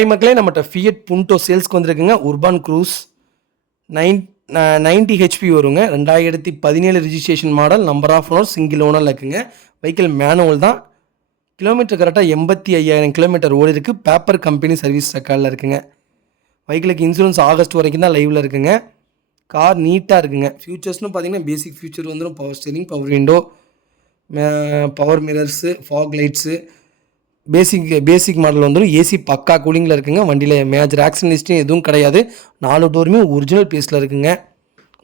Hi மக்களே, நம்மகிட்ட Fiat புண்டோ சேல்ஸ்க்கு வந்திருக்குங்க. உர்பான் க்ரூஸ் 90 ஹெச்பி வருங்க. 2017 registration model. Number of owner single ஓனரில் இருக்குங்க. வெஹிக்கிள் மேனுவல் தான். கிலோமீட்டர் கரெக்டாக 85,000 கிலோமீட்டர் ஓடி இருக்குது. பேப்பர் கம்பெனி சர்வீஸ் ரெக்கார்டில் இருக்குங்க. வெஹிக்கிளுக்கு இன்சூரன்ஸ் ஆகஸ்ட் வரைக்கும் தான் லைவில் இருக்குங்க. கார் நீட்டாக இருக்குங்க. ஃபியூச்சர்ஸ்னு பார்த்தீங்கன்னா பேசிக் ஃபியூச்சர் வந்துடும். Power steering, power window, power mirrors, fog lights, basic model வந்துடும். ஏசி பக்கா கூலிங்கில் இருக்குங்க. வண்டியில் மேஜர் ஆக்சிடென்ட் ஹிஸ்ட்ரி எதுவும் கிடையாது. 4 டோருமே ஒரிஜினல் பீஸில் இருக்குங்க.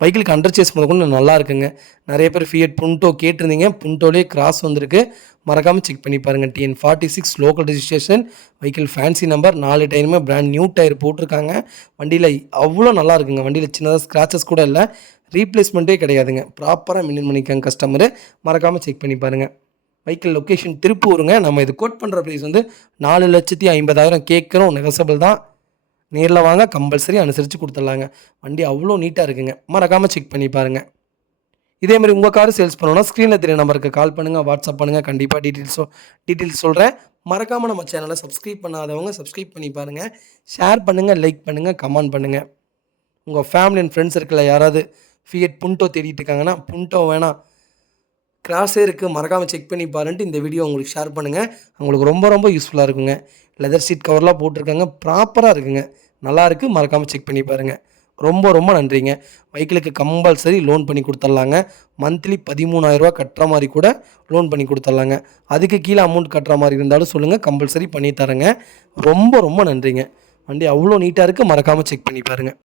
வெஹிக்கிளுக்கு அண்டர் சேஸ் முதற்கொண்டு நல்லா இருக்குங்க. நிறைய பேர் ஃபியட் புண்டோ கேட்டிருந்தீங்க. புண்டோலேயே கிராஸ் வந்திருக்கு. மறக்காமல் செக் பண்ணி பாருங்கள். TN46 local registration. Vehicle fancy number. 4 டயருமே பிராண்ட் நியூ டயர் போட்டிருக்காங்க. வண்டியில் அவ்வளோ நல்லா இருக்குங்க. வண்டியில் சின்னதாக ஸ்க்ராச்சஸ் கூட இல்லை. ரீப்ளேஸ்மெண்ட்டே கிடையாதுங்க. ப்ராப்பராக மெயின்டைன் பண்ணிக்காங்க கஸ்டமரு. மறக்காமல் செக் பண்ணி பாருங்கள். வெஹிக்கிள் லொக்கேஷன் திருப்பூருங்க. நம்ம இது கோட் பண்ணுற ப்ரைஸ் வந்து 4,50,000 கேட்குறோம். நெகசபிள் தான். நேரில் வாங்க, கம்பல்சரி அனுசரித்து கொடுத்துடலாங்க. வண்டி அவ்வளோ நீட்டாக இருக்குங்க. மறக்காமல் செக் பண்ணி பாருங்கள். இதேமாதிரி உங்கள் கார் சேல்ஸ் பண்ணணும்னா ஸ்க்ரீனில் தெரிய நம்பருக்கு கால் பண்ணுங்கள், வாட்ஸ்அப் பண்ணுங்கள். கண்டிப்பாக டீட்டெயில்ஸ் சொல்கிறேன். மறக்காமல் நம்ம சேனலை சப்ஸ்கிரைப் பண்ணாதவங்க சப்ஸ்கிரைப் பண்ணி பாருங்கள். ஷேர் பண்ணுங்கள், லைக் பண்ணுங்கள், கமெண்ட் பண்ணுங்கள். உங்கள் ஃபேமிலி அண்ட் ஃப்ரெண்ட்ஸ் சர்க்கிளில் யாராவது ஃபியட் புண்டோ தேடிட்டு இருக்காங்கன்னா, புண்டோ வேணாம் கிராஸே இருக்குது, மறக்காமல் செக் பண்ணி பாருன்ட்டு இந்த வீடியோ உங்களுக்கு ஷேர் பண்ணுங்கள். உங்களுக்கு ரொம்ப ரொம்ப யூஸ்ஃபுல்லாக இருக்குங்க. லெதர் சீட் கவர்லாம் போட்டிருக்காங்க. ப்ராப்பராக இருக்குங்க. நல்லாயிருக்கு. மறக்காமல் செக் பண்ணி பாருங்கள். ரொம்ப ரொம்ப நன்றிங்க. வெஹிக்கிளுக்கு கம்பல்சரி லோன் பண்ணி கொடுத்துட்லாங்க. மந்த்லி 13,000 கட்டுற மாதிரி கூட லோன் பண்ணி கொடுத்துட்லாங்க. அதுக்கு கீழே அமௌண்ட் கட்டுற மாதிரி இருந்தாலும் சொல்லுங்கள், கம்பல்சரி பண்ணி தரேங்க. ரொம்ப ரொம்ப நன்றிங்க. வண்டி அவ்வளோ நீட்டாக இருக்குது. மறக்காமல் செக் பண்ணி பாருங்கள்.